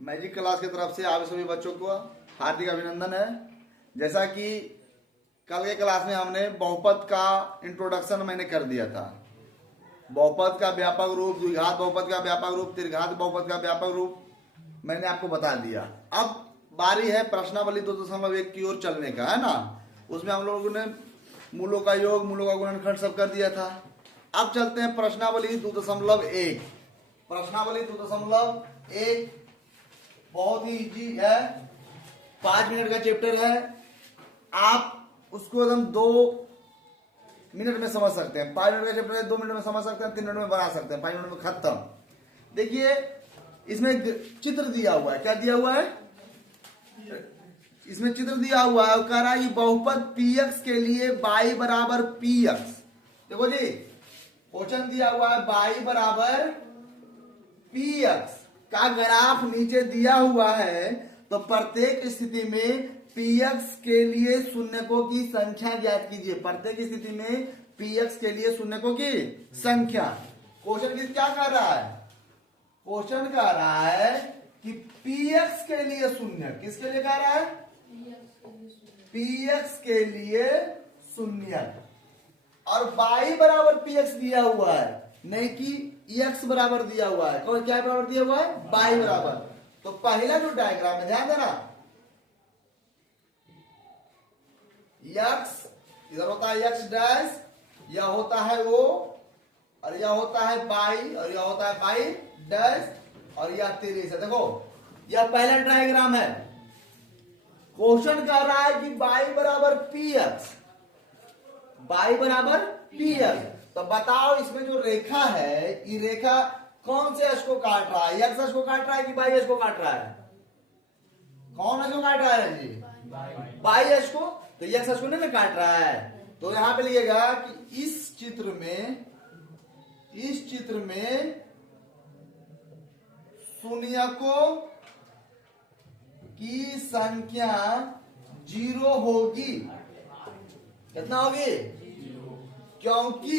Magic class की तरफ से आप सभी बच्चों को हार्दिक अभिनंदन है। जैसा कि कल के क्लास में हमने बहुपद का इंट्रोडक्शन मैंने कर दिया था। बहुपद का व्यापक रूप, द्विघात बहुपद का व्यापक रूप, त्रिघात बहुपद का व्यापक रूप मैंने आपको बता दिया। अब बारी है प्रश्नावली 2.1 की ओर चलने का, है ना। उसमें हम लोगों ने मूलों का योग, मूलों का गुणनखंड सब कर दिया था। अब चलते हैं प्रश्नावली 2.1। प्रश्नावली 2.1 बहुत ही इजी है, 5 मिनट का चैप्टर है। आप उसको एकदम 2 मिनट में समझ सकते हैं। 5 मिनट का चैप्टर है, 2 मिनट में समझ सकते हैं, 3 मिनट में बना सकते हैं, 5 मिनट में खत्म। देखिए इसमें चित्र दिया हुआ है। क्या दिया हुआ है? इसमें चित्र दिया हुआ है। कह रहा है कि बहुपद px के लिए y बराबर px। देखो जी, क्वेश्चन दिया हुआ है y बराबर px का ग्राफ नीचे दिया हुआ है। तो प्रत्येक स्थिति में px के लिए शून्यकों की संख्या ज्ञात कीजिए। प्रत्येक स्थिति में px के लिए शून्यकों की संख्या। क्वेश्चन क्या कर रहा है? क्वेश्चन कह रहा है कि px के लिए शून्य, किसके लिए कह रहा है? px के लिए शून्य। और y बराबर px दिया हुआ है, नहीं कि x बराबर दिया हुआ है। कौन क्या बराबर दिया हुआ है? y बराबर। तो पहला जो डायग्राम है, ध्यान देना, x इधर होता है x डैश, यह होता है o, और यह होता है y, और यह होता है y डैश, और यह 30 है। देखो यह पहला डायग्राम है। क्वेश्चन कह रहा है कि y बराबर px, y बराबर px। तो बताओ इसमें जो रेखा है, ये रेखा कौन से अक्ष को काट रहा है? x अक्ष को काट रहा है कि y अक्ष को काट रहा है? कौन अक्ष को काट रहा है जी? y अक्ष को। तो x अक्ष को नहीं ना काट रहा है। तो यहां पे लिखिएगा कि इस चित्र में शून्यकों की संख्या 0 होगी। कितना होगी? क्योंकि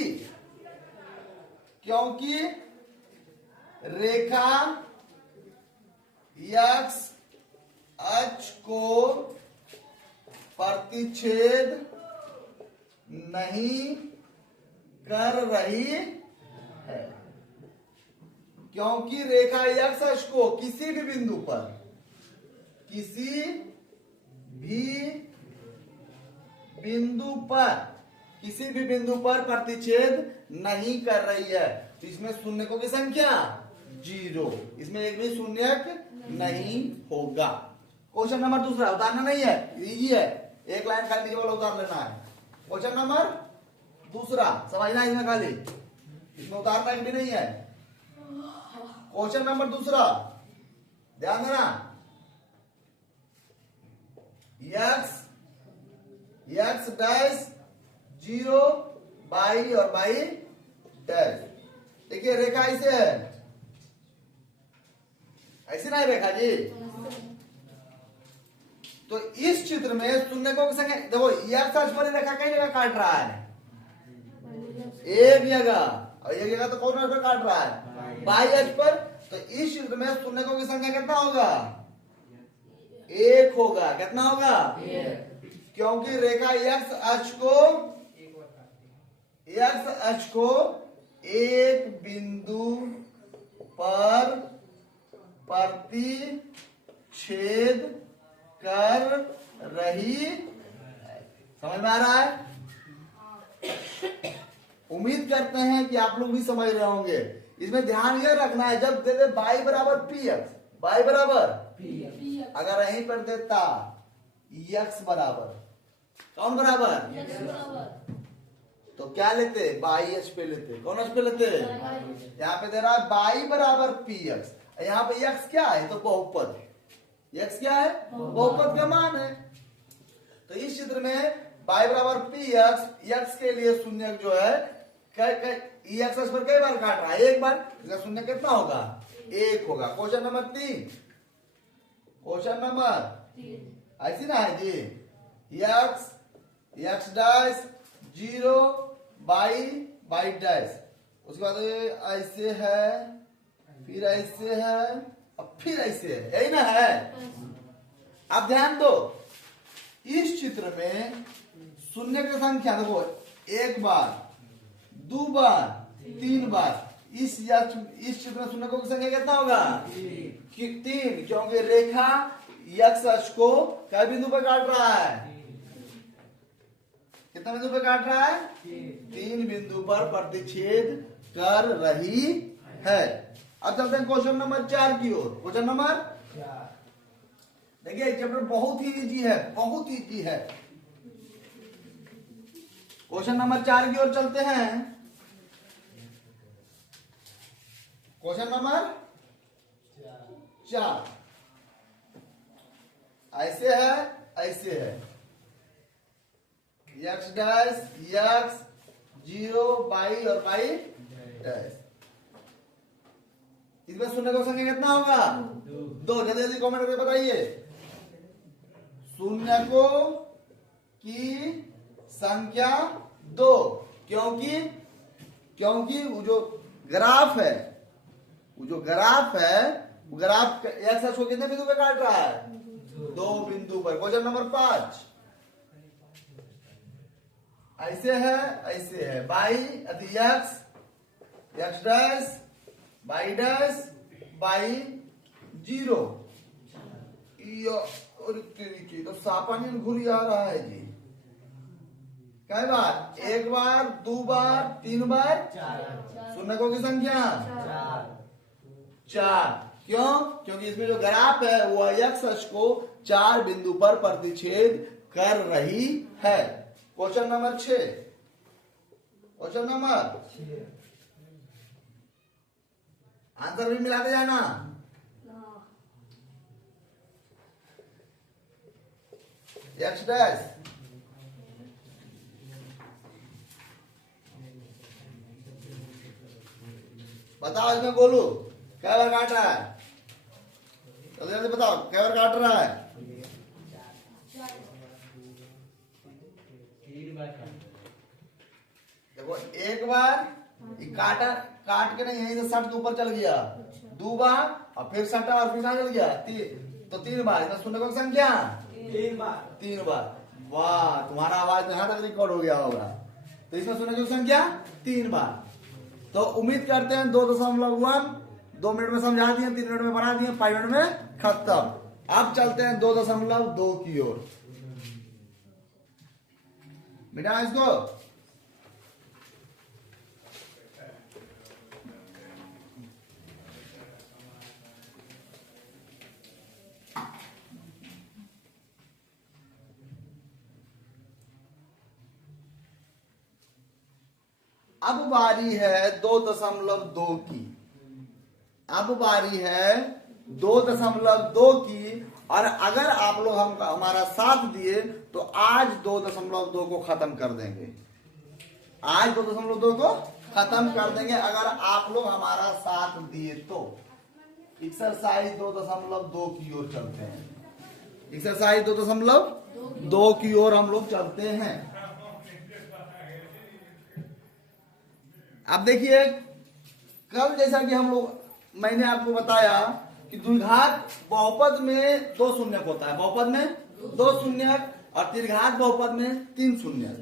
रेखा x अक्ष को प्रतिच्छेद नहीं कर रही है। क्योंकि रेखा x अक्ष को किसी भी बिंदु पर प्रतिच्छेद नहीं कर रही है। तो इसमें शून्यकों की संख्या 0, इसमें एक भी शून्यक नहीं होगा। क्वेश्चन नंबर दूसरा, उतारना नहीं है, इजी है, एक लाइन खाली नीचे वाला उतार लेना है। क्वेश्चन नंबर दूसरा समझना, इसमें खाली, इसमें उतारना भी नहीं है। क्वेश्चन नंबर दूसरा ध्यान देना, x डैश 0 y और y डैश। देखिए रेखा ऐसे है, ऐसी ना रेखा जी। तो इस चित्र में शून्यकों की संख्या देखो, x अक्ष पर रेखा कई जगह काट रहा है, एक जगह, और एक जगह तो कौन अक्ष पर काट रहा है? y अक्ष पर। तो इस चित्र में शून्यकों की संख्या कितना होगा? 1 होगा। कितना होगा? 1। क्योंकि रेखा x अक्ष को एक बिंदु पर प्रतिच्छेद कर रही है। समझ में आ रहा है? उम्मीद करते हैं कि आप लोग भी समझ रहे होंगे। इसमें ध्यान यह रखना है, जब दे दे y बराबर px, y बराबर अगर यहीं पर देता x बराबर, कौन बराबर? तो क्या लेते? y अक्ष पे लेते। कौन अक्ष पे लेते? यहाँ पे दे रहा है y बराबर px, यहाँ पे x क्या है? तो बहुपद है। x क्या है? बहुपद का मान है। तो इस चित्र में y बराबर px, x के लिए शून्य जो है x अक्ष पर कई बार काट रहा है? एक बार। इसका शून्य कितना होगा? 1 होगा। क्वेश्चन नंबर 3, क्वेश्चन नंबर ऐसी ना है जी, x डैश 0 y डैश, उसके बाद ऐसे है, फिर ऐसे है, अब फिर ऐसे है, यही ना है। अब ध्यान दो, इस चित्र में शून्य की संख्या देखो, एक बार, दो बार, तीन बार। इस चित्र में शून्य की संख्या कितना होगा? तीन, क्योंकि रेखा यक्ष अक्ष को क्या बिंदु पर काट रहा है? कितना बिंदु पर काट रहा है? तीन बिंदु पर प्रतिच्छेद कर रही है। अब चलते हैं क्वेश्चन नंबर 4 की ओर। क्वेश्चन नंबर 4, देखिए चैप्टर बहुत ही इजी है, बहुत ही इजी है। क्वेश्चन नंबर 4 की ओर चलते हैं। क्वेश्चन नंबर 4 ऐसे है, ऐसे है। यक्स डैश यक्स 0 बाई और बाई डैश। इसमें शून्य का संख्या कितना होगा? 2। जल्दी जल्दी कमेंट करके बताइए। शून्य को की संख्या 2, क्योंकि वो जो ग्राफ है, वो ग्राफ एक्स अक्ष को कितने बिंदु पे काट रहा है? 2 बिंदु पर। क्वेश्चन नंबर 5 ऐसे है, ऐसे है। By x dash by dash by 0। तो सापानी घुरी आ रहा है जी। कई बार? एक बार, दो बार, तीन बार, शून्य को की संख्या 4। क्यों? क्योंकि इसमें जो ग्राफ है वो एक्स अक्ष को 4 बिंदु पर प्रतिच्छेद कर रही है। Question number 6, question number 6, answer भी मिलाते जाना। एक्स डैश बताओ, इसमें बोलो क्या बार काट रहा है? जल्दी जल्दी बताओ, क्या बार काट रहा है? देखो, एक बार काट के नहीं, यहीं से सट के ऊपर चल गया। दो बार और फिर सटा और फिर चल गया। तो 3 बार। इसमें शून्य की संख्या 3 बार। वाह, तुम्हारा आवाज तो यहां तक रिकॉर्ड हो गया होगा। तो इसमें शून्य की संख्या 3 बार। तो उम्मीद करते हैं 2.1 2 मिनट में समझा दिए, 3 मिनट में बना दिए, 5 मिनट में खत्म। अब चलते हैं 2.2 की ओर। बेटा इसको अब बारी है 2.2 की। अब बारी है 2.2 की। और अगर आप लोग हमारा साथ दिए तो आज 2.2 को खत्म कर देंगे। आज 2.2 को खत्म कर देंगे अगर आप लोग हमारा साथ दिए तो। एक्सरसाइज 2.2 की ओर चलते हैं। एक्सरसाइज 2.2 की ओर हम लोग चलते हैं। अब देखिए, कल जैसा कि मैंने आपको बताया कि द्विघात बहुपद में 2 शून्यक होता है। बहुपद में 2 शून्यक और त्रिघात बहुपद में 3 शून्यक।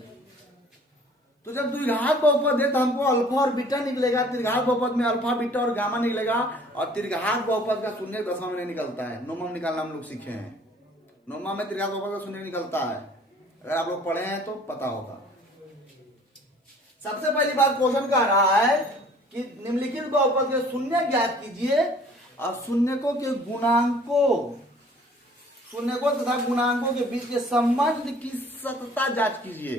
तो जब द्विघात बहुपद है तो हमको अल्फा और बीटा निकलेगा। त्रिघात बहुपद में अल्फा, बीटा और गामा निकलेगा। और त्रिघात बहुपद का शून्य 10वां में नहीं निकलता है, 9वां में निकालना हम लोग सीखे हैं। 9वां में त्रिघात बहुपद का शून्य निकलता है। अगर आप लोग पढ़े हैं तो पता होगा। सबसे पहली बात क्वेश्चन कह रहा है कि निम्नलिखित बहुपद के शून्य ज्ञात कीजिए और शून्यकों के शून्यकों तथा गुणांकों के बीच के संबंध की सतता जांच कीजिए।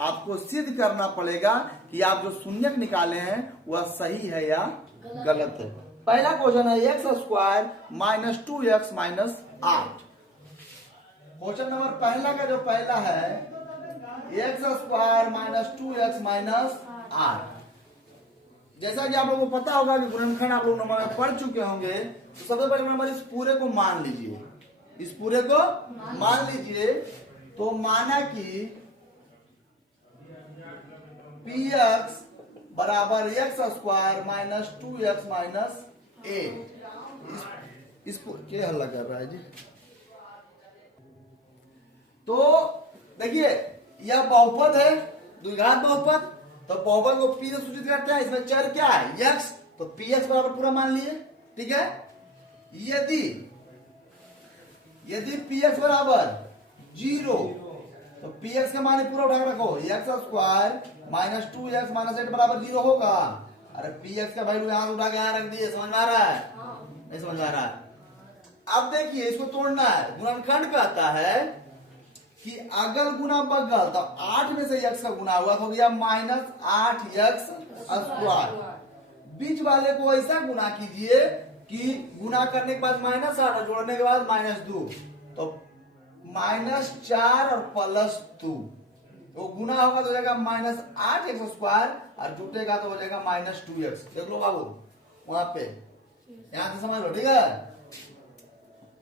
आपको सिद्ध करना पड़ेगा कि आप जो शून्यक निकाले हैं वह सही है या गलत है। पहला क्वेश्चन है x² - 2x - 8। क्वेश्चन नंबर पहला का जो पहला है x² - 2x - 8। जैसा कि आप लोगों को पता होगा कि गुणनखंड आप लोग में पढ़ चुके होंगे। तो सबसे पहले नंबर इस पूरे को मान लीजिए। इस पूरे को मान लीजिए। तो माना कि px बराबर x² - 2x - 8। इसको क्या हल्ला कर रहा है जी? तो देखिए यह बहुपद है, द्विघात बहुपद। तो बहुपद को पी से सूचित करते हैं। इसमें चर क्या है? यक्स। तो पी एक्स बराबर पूरा मान लिए, ठीक है। यदि पी एक्स बराबर 0, तो पी एक्स का मान पूरा उठा के रखो, x square minus 2x minus 8 बराबर 0 होगा। अरे पी एक्स का वैल्यू यहां से उठा के यहां रख दिए, समझ में आ रहा है? नहीं समझ में आ रहा है? अब देखिए इसको तोड़ना है। गुणनखंड कहता है कि अगल गुना बगल, तो 8 में से x का गुना हुआ तो हो गया माइनस 8x स्क्वायर। बीच वाले को ऐसा गुना कीजिए कि गुना करने के बाद माइनस 8 और जोड़ने के बाद -2, तो -4 और +2, तो गुना होगा तो हो जाएगा -8x स्क्वायर और जुटेगा तो हो जाएगा -2x। देख लो बाबू वहां पे, यहां से समझ लो, ठीक है।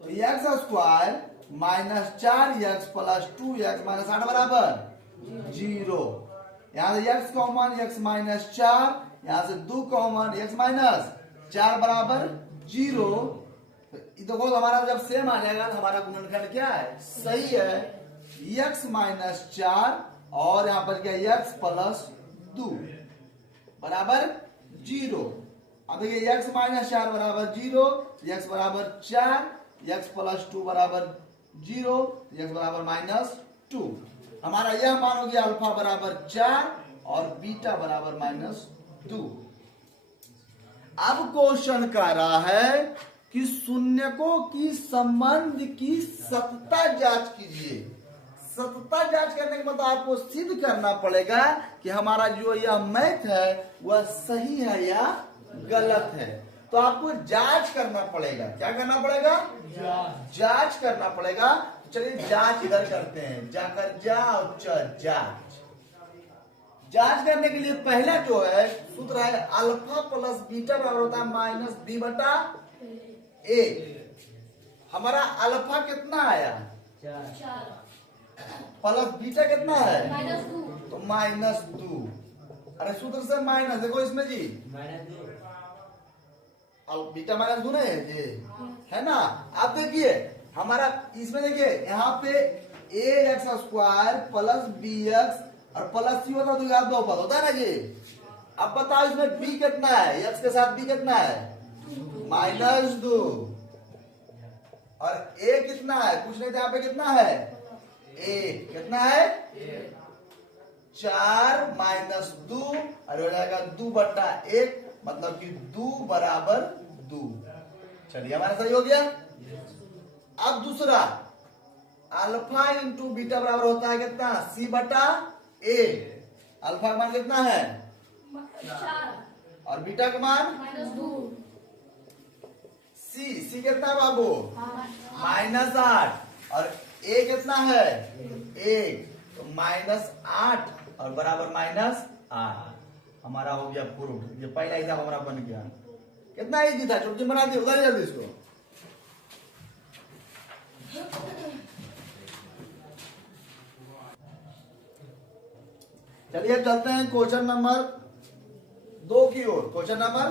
तो x स्क्वायर -4x + 2x -8 बराबर 0। यहां से x कॉमन, x -4, यहां से 2 कॉमन, x -4 बराबर 0। तो देखो हमारा जब सेम आ जाएगा तो हमारा गुणनखंड क्या है? सही है। x -4 और यहां पर क्या, x + 2 बराबर 0। अब देखिए x -4 बराबर 0, x बराबर 4, x + 2 बराबर 0, x बराबर -2। हमारा यह मान हो गया अल्फा बराबर 4 और बीटा बराबर -2। अब क्वेश्चन कह रहा है कि शून्यकों की संबंध की सतता जांच कीजिए। सतता जांच करने के बाद आपको सिद्ध करना पड़ेगा कि हमारा जो यह मैथ है वह सही है या गलत है। तो आपको जांच करना पड़ेगा। क्या करना पड़ेगा? जांच करना पड़ेगा। चलिए जांच इधर करते हैं, जाकर जांच। जांच करने के लिए पहला जो है सूत्र है अल्फा + बीटा बराबर होता है -b/a। हमारा अल्फा कितना आया? 4 प्लस बीटा कितना है? -2। तो -2। अरे सूत्र से माइनस, देखो इसमें जी बीटा -2 नहीं है जी, है ना। आप देखिए हमारा इसमें देखिए यहाँ पे ax स्क्वायर + bx और +c होता तो याद बहुपद होता है ना जी। अब बताओ इसमें b कितना है? x के साथ b कितना है? -2। और a कितना है? कुछ नहीं था, यहाँ पे कितना है? 1। कितना है? 4 - 2 और हो जाएगा 2/1, मतलब कि 2 बराबर 2। चलिए हमारा सही हो गया। अब दूसरा अल्फा × बीटा बराबर होता है कितना? c/a। अल्फा का मान कितना है? 4 और बीटा का मान -2। c कितना है बाबू? -8 और a कितना है? 1, तो -8 और बराबर -8। हमारा हो गया प्रूफ। ये पहला हिसाब हमारा बन गया। कितना इजी था, चुटकी बना दिए, उधर जल्दी इसको। चलिए चलते हैं क्वेश्चन नंबर 2 की ओर। क्वेश्चन नंबर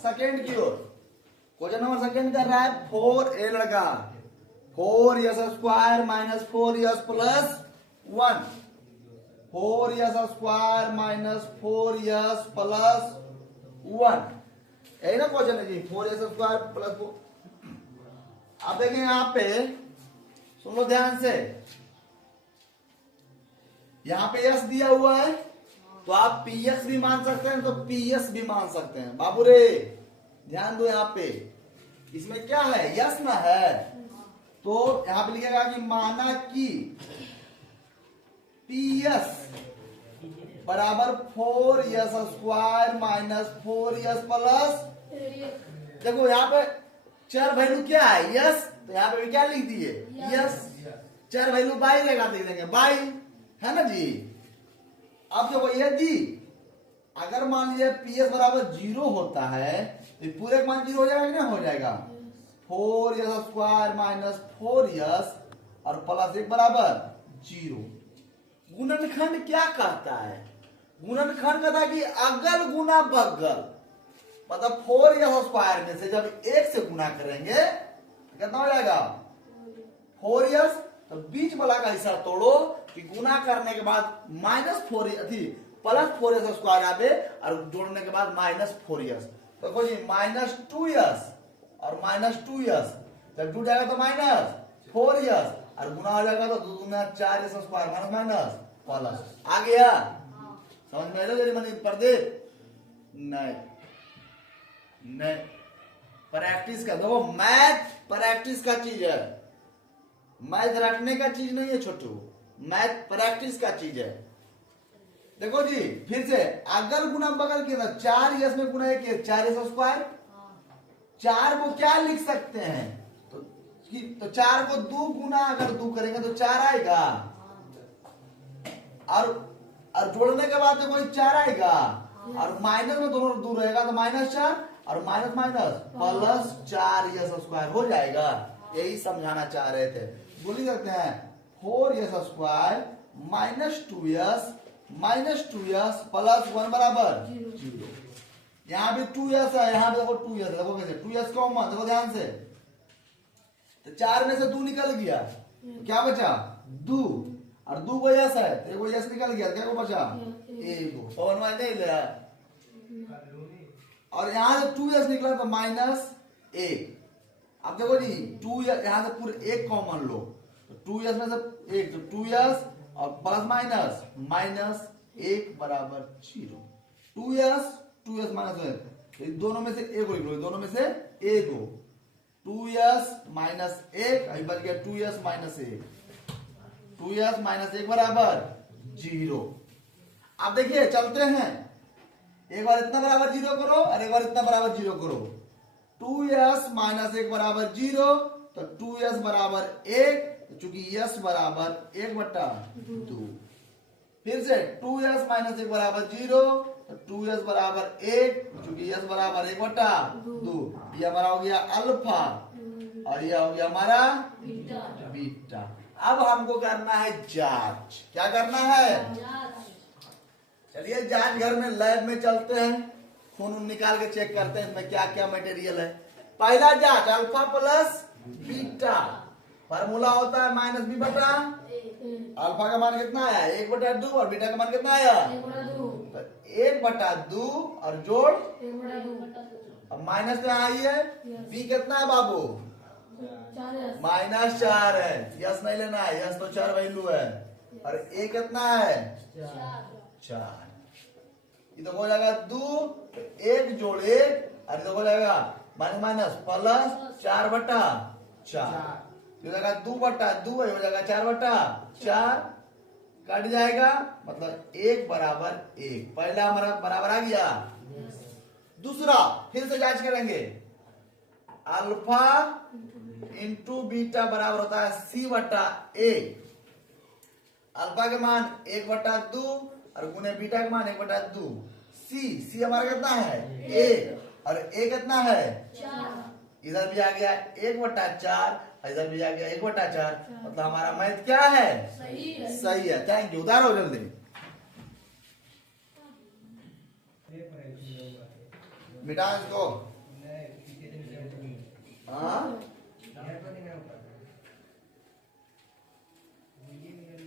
सेकेंड की ओर। क्वेश्चन नंबर सेकेंड कर रहा है 4a लड़का 4s square -4s + 1। 4s square -4s + 1, यही ना क्वेश्चन है जी। 4s square + 4। आप देखें यहाँ पे, सुनो ध्यान से, यहाँ पे s दिया हुआ है तो आप px भी मान सकते हैं, तो ps भी मान सकते हैं। बाबू रे ध्यान दो, यहाँ पे इसमें क्या है? यस ना है, तो यहाँ पे लिखेगा कि माना कि ps बराबर 4s स्क्वायर -4s + देखो यहाँ पे चर वैल्यू क्या है? यस। तो यहाँ पे भी क्या लिख दिए? यस। चर वैल्यू बाई रहेगा तो लिख देंगे बाई, है ना जी। अब देखो यदि अगर मान लीजिए ps बराबर 0 होता है तो पूरे का मान 0 हो जाएगा कि नहीं हो जाएगा? 4s स्क्वायर -4s और +1 बराबर 0। गुणनखंड क्या कहता है? गुणनखंड कहता है कि अगल गुना बगल, मतलब 4s स्क्वायर में से जब 1 से गुना करेंगे तो कितना हो जाएगा 4s। तो बीच वाला का हिस्सा तोड़ो कि गुना करने के बाद -4 थी प्लस 4s स्क्वायर आवे और जोड़ने के बाद -4s। तो देखो जी -2s और -2s जब जुड़ जाएगा तो -4s और गुना हो जाएगा तो 2 दूना 4s स्क्वायर माइनस प्लस। आ गया समझ में? जरी मनी प्रदीप नहीं नहीं प्रैक्टिस का देखो, मैथ प्रैक्टिस का चीज है, मैथ रटने का चीज नहीं है छोटू, मैथ प्रैक्टिस का चीज है। देखो जी फिर से अगर गुना बगल किया 4s में गुना 1 4s स्क्वायर। 4 को क्या लिख सकते हैं तो 4 को 2 गुना अगर 2 करेंगे तो 4 आएगा और जोड़ने के बाद देखो 4 आएगा और माइनस में दोनों दूर रहेगा तो -4 और माइनस प्लस 4s स्क्वायर हो जाएगा। यही समझाना चाह रहे थे। बोल ही सकते हैं 4s स्क्वायर -2s प्लस 1 बराबर 0। यहाँ भी 2s है, यहाँ भी देखो 2s है, देखो कैसे 2s कॉमन, देखो ध्यान से। तो 4 में से 2 निकल गया तो क्या बचा 2 और 2 को यस है तो 1 यस निकल गया, क्या को बचा 1 पवन वाले नहीं ले और यहाँ से 2s निकला तो -1। अब देखो जी 2 यहाँ से पूरे 1 कॉमन लो तो 2s में से 1 तो 2s और प्लस माइनस 1 बराबर 0। 2s माइनस 1 दोनों में से 1 लिख लो, दोनों में से 1 हो 2s माइनस 1 बन गया 2s माइनस 1, 2s माइनस 1 बराबर 0। अब देखिए चलते हैं, एक बार इतना बराबर 0 करो और एक बार इतना बराबर 0 करो। 2s माइनस 1 बराबर 0 तो 2s बराबर 1 चूंकि s बराबर 1/2। फिर से 2s माइनस 1 बराबर 0 तो 2s बराबर 1 चूंकि s बराबर 1/2। ये हमारा हो गया अल्फा और यह हो गया हमारा बीटा। अब हमको करना है जांच। क्या करना है? चलिए जांच घर में लैब में चलते हैं, खून निकाल के चेक करते हैं इसमें क्या क्या मटेरियल है। पहला जांच अल्फा प्लस बीटा, फार्मूला होता है -b/। अल्फा का मान कितना आया 1/2 और बीटा का मान कितना आया 1/2 और जोड़ अब माइनस में आई है। बी कितना है बाबू -4 है, यस नहीं लेना है, यस तो 4 वैल्यू है और ए कितना है 4। ये तो हो जाएगा 2 1 जोड़ 1 और तो हो जाएगा माइनस प्लस 4/4 हो जाएगा 2/2 हो जाएगा 4/4 कट जाएगा मतलब 1 बराबर 1। पहला हमारा बराबर आ गया। दूसरा फिर से जांच करेंगे, अल्फा इंटू बीटा बराबर होता है c/a। अल्फा के मान 1/2 और गुने बीटा के मान 1/2। सी हमारा कितना है a और a कितना है 4। इधर भी आ गया 1/4 इधर भी आ गया 1/4 मतलब हमारा मैथ क्या है सही है। Thank you. उतारो जल्दी। मिटा इसको।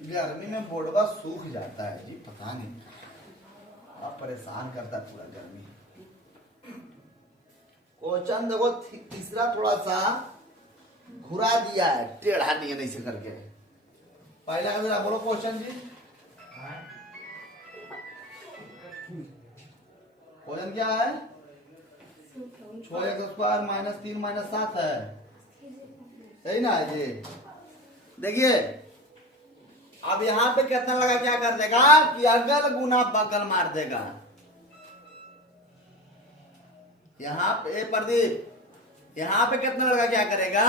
गर्मी में बोर्डवा सूख जाता है जी, पता नहीं आप परेशान करता है पूरा गर्मी। क्वेश्चन देखो तीसरा थोड़ा सा घुरा दिया है, टेढ़ा नहीं है ऐसे करके। पहला का जरा बोलो क्वेश्चन जी। क्वेश्चन क्या है 6x² -3 -7 है, सही ना ये। देखिए अब यहां पे कितना लगा क्या कर देगा कि अगल गुना बगल मार देगा। यहां पे प्रदीप यहां पे कितना लगा क्या करेगा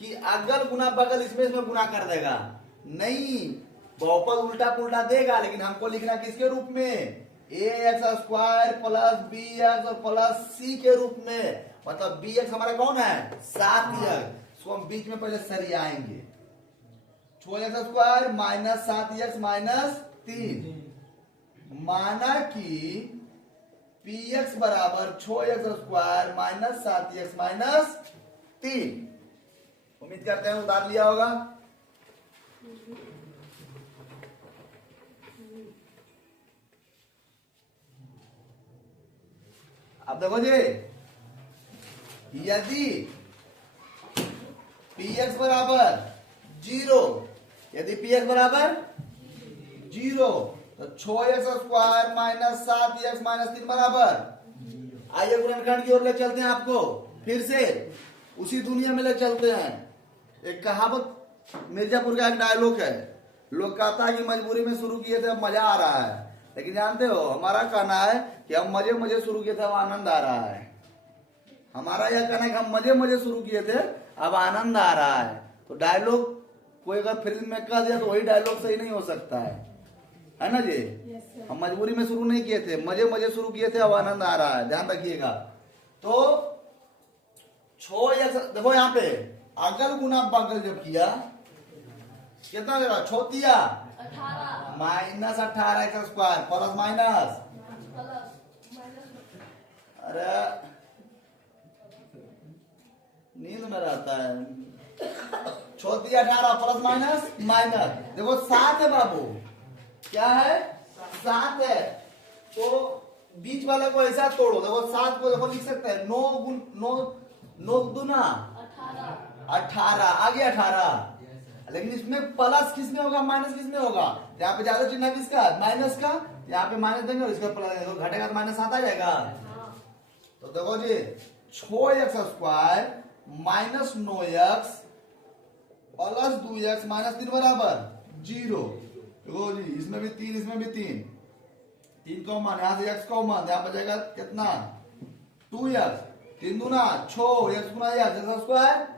कि अगल गुना बगल इसमें गुना कर देगा। नहीं बहुपद उल्टा पुल्टा देगा, लेकिन हमको लिखना किसके रूप में ax² प्लस bx और प्लस c के रूप में। मतलब bx हमारा कौन है 7x, इसको हम बीच में पहले सरियाएंगे। 6x² -7x -3 माना कि पी एक्स बराबर 6x² माइनस 7x माइनस 3। उम्मीद करते हैं उतार लिया होगा। अब देखो जी, यदि px बराबर 0, यदि px बराबर 0 तो 6x² माइनस 7x माइनस 3 बराबर, आइए गुणनखंड की ओर ले चलते हैं आपको, फिर से उसी दुनिया में ले चलते हैं। एक कहावत मिर्जापुर का एक डायलॉग है, लोग कहता है कि मजबूरी में शुरू किए थे अब मजा आ रहा है, लेकिन जानते हो हमारा कहना है कि हम मजे मजे शुरू किए थे अब आनंद आ रहा है। हमारा यह कहना है कि हम मजे मजे शुरू किए थे अब आनंद आ रहा है। तो डायलॉग कोई अगर फिल्म में कह दिया तो वही डायलॉग सही नहीं हो सकता है ना जी। हम मजबूरी में शुरू नहीं किए थे, मजे मजे शुरू किए थे अब आनंद आ रहा है, ध्यान रखिएगा। तो देखो यहाँ पे अगल गुना बगल जब किया कितना देगा, छोतिया माइनस 18x² प्लस माइनस, अरे नींद में रहता है, छोतिया 18 प्लस माइनस माइनस, देखो 7 है बाबू, क्या है 7 है। तो बीच वाले को ऐसा तोड़ो, देखो 7 को देखो लिख सकते हैं 9 दूना 18, आगे 18, लेकिन इसमें प्लस किस में होगा माइनस किस में होगा, यहाँ पे ज्यादा चिन्ह किसका माइनस का, यहाँ पे माइनस देंगे और इसका प्लस घटेगा तो माइनस 7 आ जाएगा। तो देखो जी 6x² minus 9x plus 2x minus 3 बराबर 0। देखो जी इसमें भी 3 इसमें भी 3 कॉमन, यहाँ से x कॉमन, यहाँ पर जाएगा कितना 2x, 3 दूना 6 x गुना x²।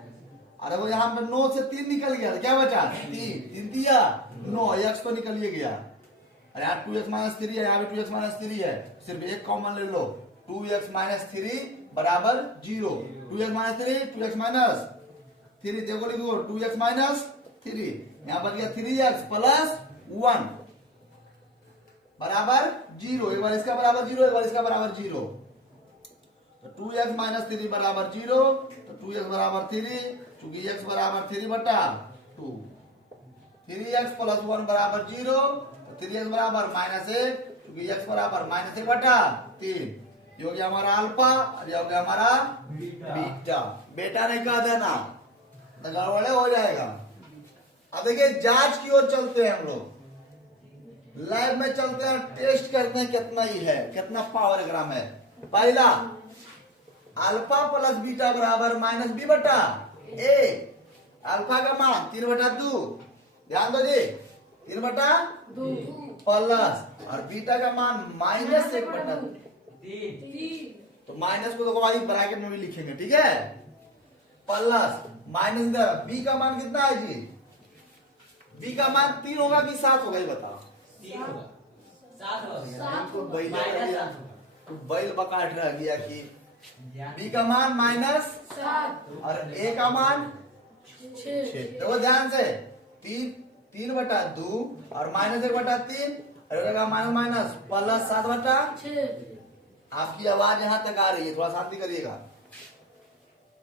अरे वो यहाँ पे 9 से 3 निकल गया, क्या बचा 3 दिया 9, x तो निकल ही गया। अरे यहाँ 2x माइनस 3 है, यहाँ भी 2x माइनस 3 है, सिर्फ एक कॉमन ले लो, 2x माइनस 3 बराबर 0, 2x माइनस 3 2x माइनस 3, देखो लिखो 2x माइनस 3, यहाँ बच गया 3x प्लस 1 बराबर 0, एक बार इसका बराबर 0 एक बार इसका बराबर 0, तो 2x माइनस 3 बराबर 0, तो 2x बराबर 3, चूंकि x बराबर 3 बटा 2, 3x प्लस 1 बराबर 0, तो 3x बराबर -1, चूंकि x बराबर -1 बटा 3, ये हो गया हमारा अल्फा और ये हो गया हमारा बीटा। बेटा नहीं कह देना तो गड़बड़े हो जाएगा। अब देखिए जांच की ओर चलते हैं, हम लोग लैब में चलते हैं, टेस्ट करते हैं कितना ही है, कितना पावर ग्राम है। पहला अल्फा प्लस बीटा बराबर -b बटा a, अल्फा का मान 3/2, ध्यान दो जी 3/2 प्लस और बीटा का मान -1/2, तो माइनस को देखो भाई ब्रैकेट में भी लिखेंगे, ठीक है, प्लस माइनस बी का मान कितना है जी, बी का मान 3 होगा कि 7 होगा, ये बताओ 3 होगा, 7 होगा, तो बैल बकाट रह गया कि बी का मान -7 और ए का मान 6। देखो ध्यान से 3/2 और -1/3 और माइनस प्लस 7/6। आपकी आवाज यहां तक आ रही है, थोड़ा शांति करिएगा।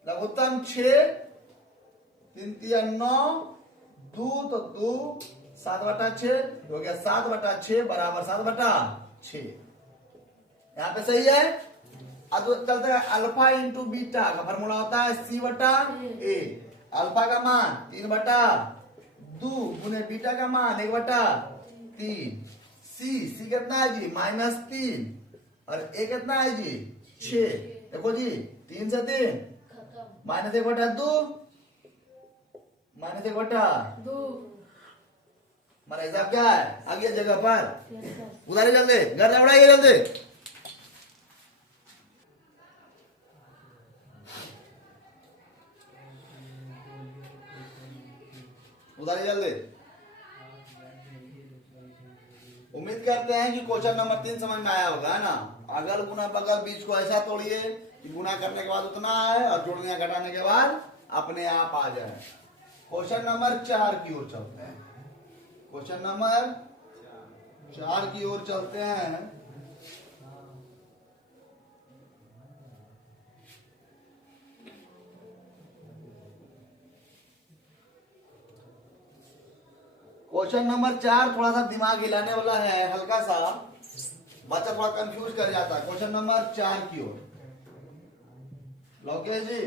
लघुत्तम 6, 3 × 9, 2 तो 2, 7/6 हो गया, 7/6 बराबर 7/6, यहाँ पे सही है। अब चलते हैं अल्फा इंटू बीटा का फॉर्मूला होता है c/a, अल्फा का मान 3/2 गुने बीटा का मान 1/3, c कितना है जी -3 और a कितना है जी 6। देखो जी 3 से 3 -1/2 -1/2, हमारा हिसाब क्या है, आ गया जगह पर, उधारी जल्दी घर दौड़ाइए जल्दी। उधारी जल्दी। उम्मीद करते हैं कि क्वेश्चन नंबर 3 समझ में आया होगा, है ना। अगर गुना बगल बीच को ऐसा तोड़िए कि गुना करने के बाद उतना आए और जोड़ने घटाने के बाद अपने आप आ जाए। क्वेश्चन नंबर 4 की ओर चलते हैं, क्वेश्चन नंबर 4 की ओर चलते हैं। क्वेश्चन नंबर 4 थोड़ा सा दिमाग हिलाने वाला है, हल्का सा बच्चा थोड़ा कंफ्यूज कर जाता है। क्वेश्चन नंबर 4 की ओर लोकेश जी,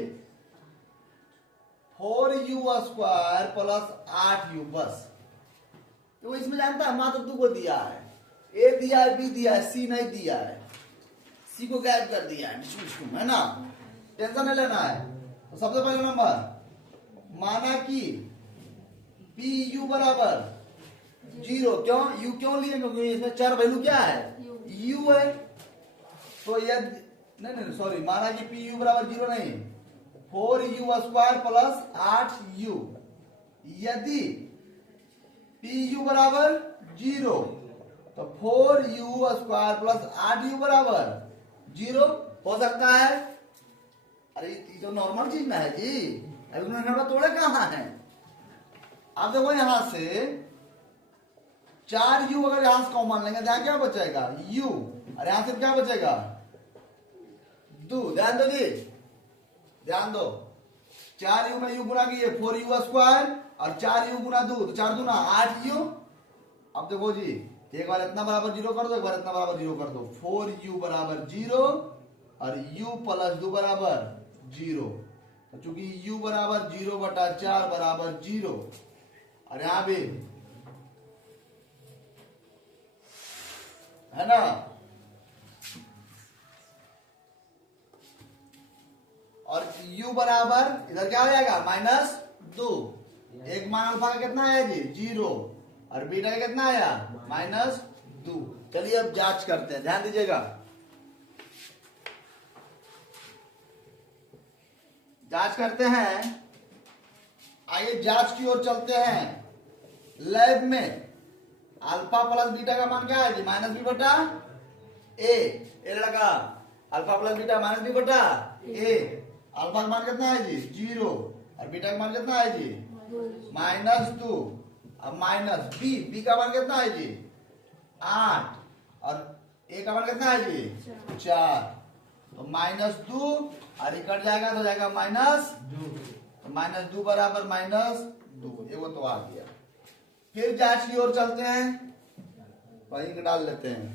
4u² प्लस 8u, बस तो इसमें जानता है मात्र 2 को दिया है, ए दिया है, बी दिया है, सी नहीं दिया है, सी को गायब कर दिया है ना, टेंशन नहीं लेना है। तो सबसे पहला नंबर माना कि पी यू बराबर 0, क्यों यू क्यों लिए, क्योंकि इसमें चर वैल्यू क्या है, यू है। तो यदि नहीं सॉरी, माना कि पी यू बराबर 0 नहीं, 4u² प्लस 8u, यदि पी यू बराबर 0 तो 4u² प्लस 8u बराबर 0 हो सकता है। अरे ये तो नॉर्मल चीज में है जी, अभी उन्होंने तोड़े कहाँ है। अब देखो यहां से 4u अगर यहां से कॉमन लेंगे तो यहाँ क्या बचेगा, u, और यहां से क्या बचेगा 2। ध्यान दो जी, ध्यान दो, 4u में u गुना किए 4u² और 4u गुना 2 तो 4 दूना 8u। अब देखो जी, एक बार इतना बराबर 0 कर दो, एक बार इतना बराबर 0 कर दो, 4u बराबर 0 और u प्लस 2 बराबर 0। तो चूंकि u बराबर 0/4 बराबर 0, और यहां भी है ना, और u बराबर इधर क्या हो जाएगा -2। एक मान अल्फा का कितना आया जी 0 और बीटा का कितना आया -2। चलिए अब जांच करते हैं, ध्यान दीजिएगा, जांच करते हैं। आइए जांच की ओर चलते हैं। लैब में अल्फा प्लस बीटा का मान क्या है जी -b/a। ए लड़का, alpha plus beta -b/a, alpha का मान कितना है जी 0 और बीटा का मान कितना है जी -2। अब माइनस बी का मान कितना है जी 8 और ए का मान कितना है जी 4। तो -2 और ये कट जाएगा तो हो जाएगा -2, तो -2 बराबर -2, ये वो तो आ गया। फिर जांच की ओर चलते हैं, वहीं डाल लेते हैं।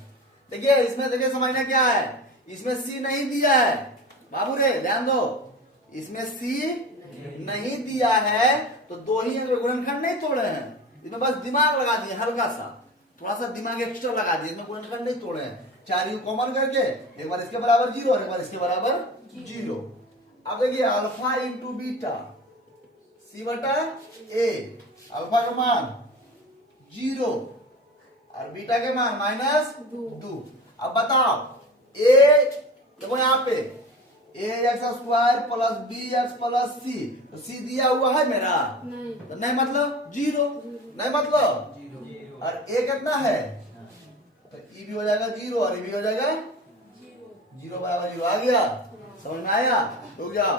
देखिए इसमें देखिए समझना क्या है, इसमें सी नहीं दिया है बाबू रे, ध्यान दो, इसमें सी नहीं दिया है तो दो ही गुणनखंड नहीं तोड़े हैं, इसमें बस दिमाग लगा दिए, हल्का सा थोड़ा सा दिमाग एक्स्ट्रा लगा दिए, इसमें गुणनखंड नहीं तोड़े हैं। 4u कॉमन करके एक बार इसके बराबर 0 और एक बार इसके बराबर 0। अब देखिए alpha into beta c/a, alpha का मान 0 और बीटा के मान -2। अब बताओ a, देखो यहाँ पे ax² plus bx plus c, तो c दिया हुआ है मेरा नहीं, तो नहीं मतलब 0, नहीं मतलब 0, और a कितना है तो e भी हो जाएगा 0 और e भी हो जाएगा 0 बराबर 0 आ गया, समझ में आया। तो क्या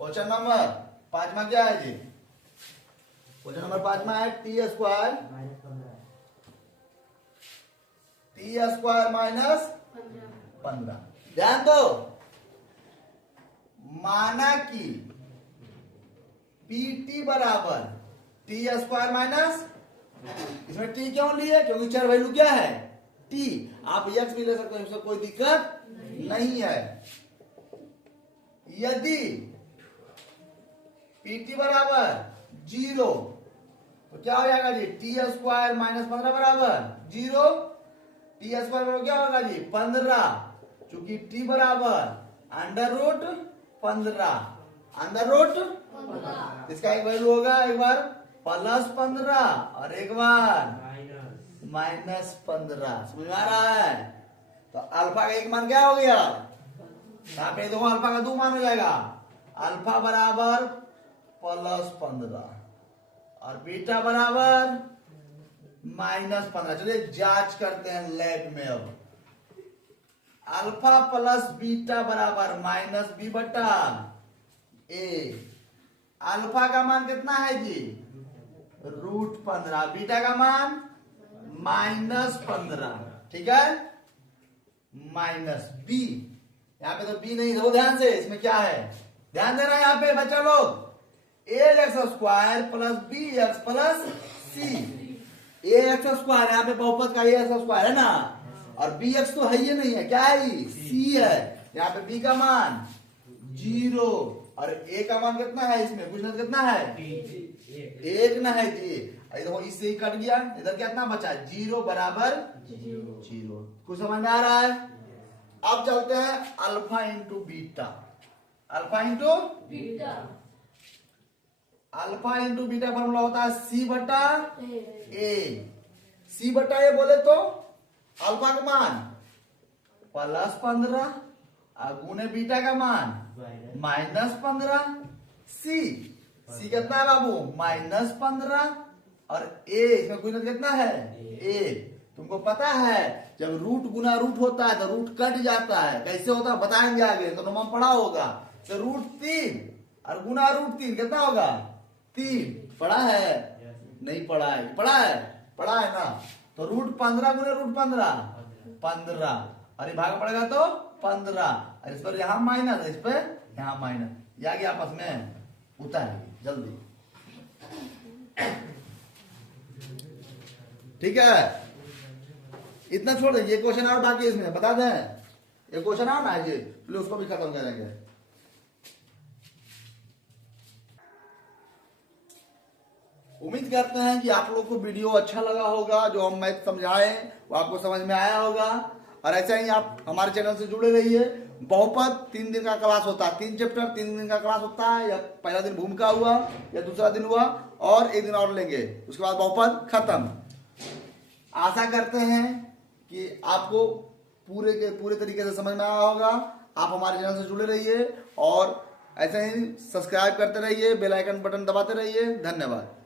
क्वेश्चन नंबर 5 में क्या है जी, क्वेश्चन नंबर 5 में है t² -15। ध्यान दो, माना कि pt बराबर t² माइनस, इसमें t क्यों लिए, क्योंकि चर वैल्यू क्या है t, आप x भी ले सकते हैं, उसमें कोई दिक्कत नहीं है। यदि pt बराबर 0 तो क्या हो जाएगा जी t² -15 बराबर 0, t² बराबर क्या होगा जी 15, चूंकि t बराबर √15, इसका एक वैल्यू होगा, एक बार +15 और एक बार -15, समझ में आ रहा है। तो अल्फा का एक मान क्या हो गया, यहाँ पे देखो अल्फा का 2 मान हो जाएगा, अल्फा बराबर +15 और बीटा बराबर -15। चलिए जांच करते हैं लैब में। अब अल्फा प्लस बीटा बराबर -b/a, अल्फा का मान कितना है जी √15, बीटा का मान -15, ठीक है, -b, यहाँ पे तो b नहीं, देखो ध्यान से, इसमें क्या है ध्यान देना यहाँ पे बच्चा लोग, ax² plus bx plus c, ए एक्स स्क्वायर, यहाँ पे बहुपद का ए एक्स स्क्वायर है ना, और बी एक्स तो है ही नहीं है, क्या है सी है, यहाँ पे बी का मान 0 और ए का मान कितना है, इसमें कुछ ना कितना है, एक ना है जी। देखो इससे ही कट गया, इधर कितना बचा, 0 बराबर 0। कुछ समझ में आ रहा है। अब चलते हैं alpha into beta, alpha into beta alpha into beta formula होता है सी बटा ए। सी बटा ए बोले तो अल्फा का मान +15 गुने बीटा का मान -15। सी कितना है बाबू, -15 और ए इसमें कुछ कितना है, ए। तुमको पता है जब रूट गुना रूट होता है तो रूट कट जाता है, कैसे होता है बताएंगे आगे, तो नंबर पढ़ा होगा। तो √3 और गुना √3 कितना होगा, 3। पढ़ा है नहीं पढ़ा है, पढ़ा है ना। तो √15 गुने √15 15 और ये भाग पड़ेगा तो 15 और इस पर यहाँ माइनस, इस पर यहाँ माइनस, ये आगे आपस में उतारिए जल्दी, ठीक है। इतना छोड़ दीजिए, क्वेश्चन और बाकी इसमें बता दें, ये क्वेश्चन और ना ये फिर उसको भी खत्म करेंगे। उम्मीद करते हैं कि आप लोग को वीडियो अच्छा लगा होगा, जो हम मैथ समझाए वो आपको समझ में आया होगा। और ऐसे ही आप हमारे चैनल से जुड़े रहिए। बहुपद 3 दिन का क्लास होता है, 3 चैप्टर 3 दिन का क्लास होता है, या पहला दिन भूमिका हुआ या दूसरा दिन हुआ और एक दिन और लेंगे, उसके बाद बहुपद खत्म। आशा करते हैं कि आपको पूरे के पूरे तरीके से समझ में आया होगा। आप हमारे चैनल से जुड़े रहिए और ऐसे ही सब्सक्राइब करते रहिए, बेल आइकन बटन दबाते रहिए। धन्यवाद।